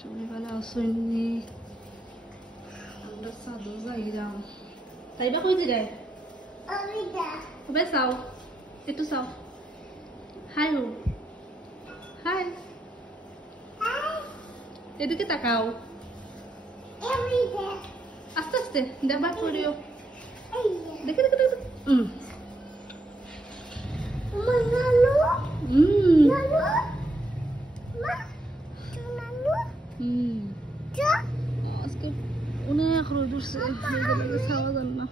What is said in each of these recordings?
সবাই ভালো আসেননি, আমরা সাধু যাইলাম। তাইবা কই যায় চাও, একটু চাও। হাই হো, হাই, এদিকে তাকাও, আস্তে আস্তে দেখবার করিও, দেখে দেখে দেখে। আজকে অনেক রোদ উঠছে, ছাওয়া যান না।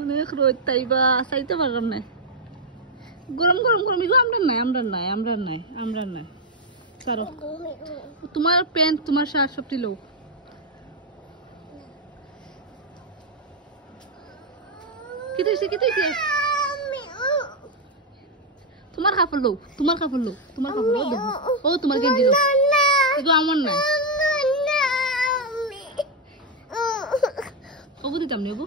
অনেক রোদ, তাইবা চাইতে পারলাম না। গরম গরম গরম এগুলো আমরা নাই, আমরা নাই, আমরা নাই, আমরা নাই। সারো, তোমার প্যান্ট তোমার শার্ট সবটি লো। কি তুইছে, কি তুইছে? তোমার কাপড় লো, তোমার কাপড় লো, তোমার কাপড় লো। ও তোমার গেঞ্জি লো, এগুলো আমার নাই। ওগু দিতাম নি, ওগু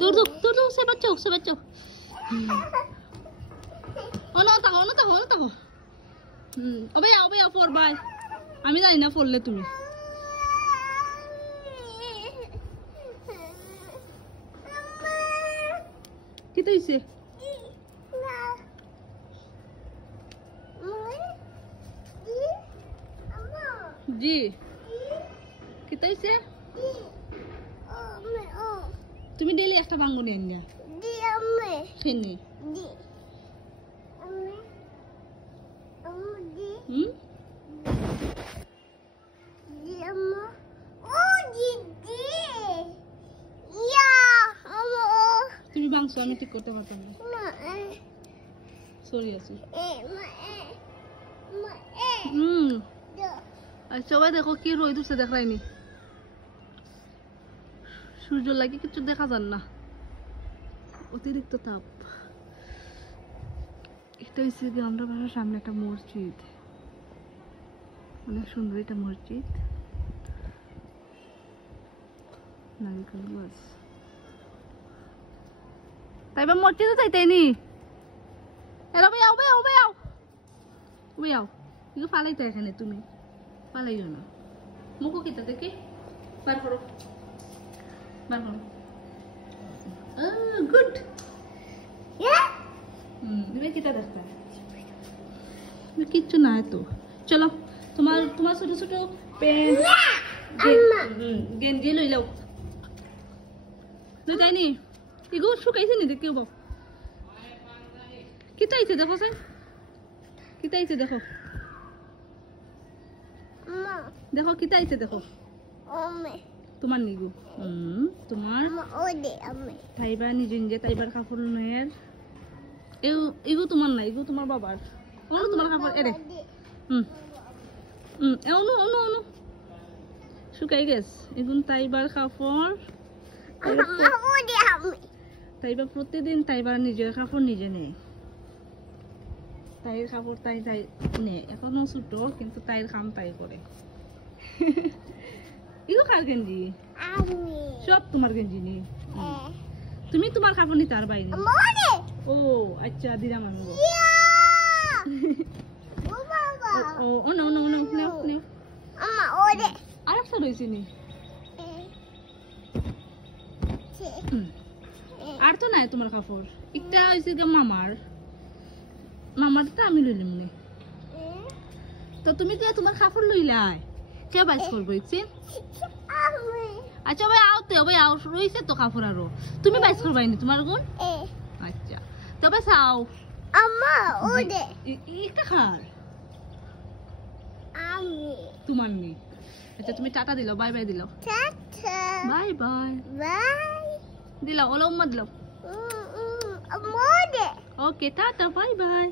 তোর তো তোর তো সে বাচ্চা, সে বাচ্চা। অনো তাকো, অনো তাকো, অনো তাকো। ওবে আও, ওবে আও, পড়বাই। আমি জানি না পড়লে তুমি। কি হইছে? জি, কি হইছে? তুমি ডেলি একটা বাঙ্গুনি আনিয়া ফেনে তুমি বাংছো, আমি ঠিক করতে পারতাম না। সরি আছি। সবাই দেখো কি রোদ উঠছে, দেখায়নি। সূর্য লাগে কিছু দেখা যান না, অতিরিক্ত তাপ। এটা হচ্ছে যে আমরা বাসার সামনে একটা মসজিদ, অনেক সুন্দর এটা মসজিদ। তাইবা মসজিদে যাইতাইনি। এরা ভাই আও, ভাই আও, ভাই আও, ভাই আও। এগুলো ফালাইতো এখানে, তুমি পালাইও না। মুখো কিতা দেখি, বার করো, বার করো। গুড। তুমি কিতা দেখতে কিচ্ছু না তো। চলো, তোমার তোমার ছোট ছোট প্যান্ট গেঞ্জি লই লাও। যাইনি এগুলো শুকাইছে নি দেখে বাবু। কিতা আইছে দেখো, স্যার কিতা আইছে দেখো, দেখো কিতা আইছে দেখো। তোমার নিগু তোমার তাইবা নিজে নিজে তাইবার কাপড় নের। এগু তোমার না, এগু তোমার বাবার। অনু তোমার কাপড় এরে অনু অনু অনু শুকাই গেছ। এগুন তাইবার কাপড়। তাইবা প্রতিদিন তাইবার নিজের কাপড় নিজে নেয়। তাইর কাপড় তাই তাই নে, এখনো ছোট কিন্তু তাইর কাম তাই করে। এগুলো কার গেঞ্জি? সব তোমার গেঞ্জি নি। তুমি তোমার কাপড় নিতে আর বাইরে। ও আচ্ছা, দিলাম আমি। ও না না না, নেও নেও। আরেকটা রয়েছে নি, আর তো নাই তোমার কাপড়। একটা হয়েছে মামার, মামারটা আমি লইলাম নি। তো তুমি কে তোমার কাপড় লইলাই কে বাইস করবো ইচ্ছে? আচ্ছা ভাই আও, তো ভাই আও রইছে তো কাপড় আরো, তুমি বাইস করবাইনি তোমার গুণ। আচ্ছা তবে চাও আম্মা ওরে একটা খার আমি তোমার নি। আচ্ছা তুমি টাটা দিলো, বাই বাই দিলো, টাটা বাই বাই বাই দিলো, ওলা উম্মা দিলো। ওকে টাটা বাই বাই।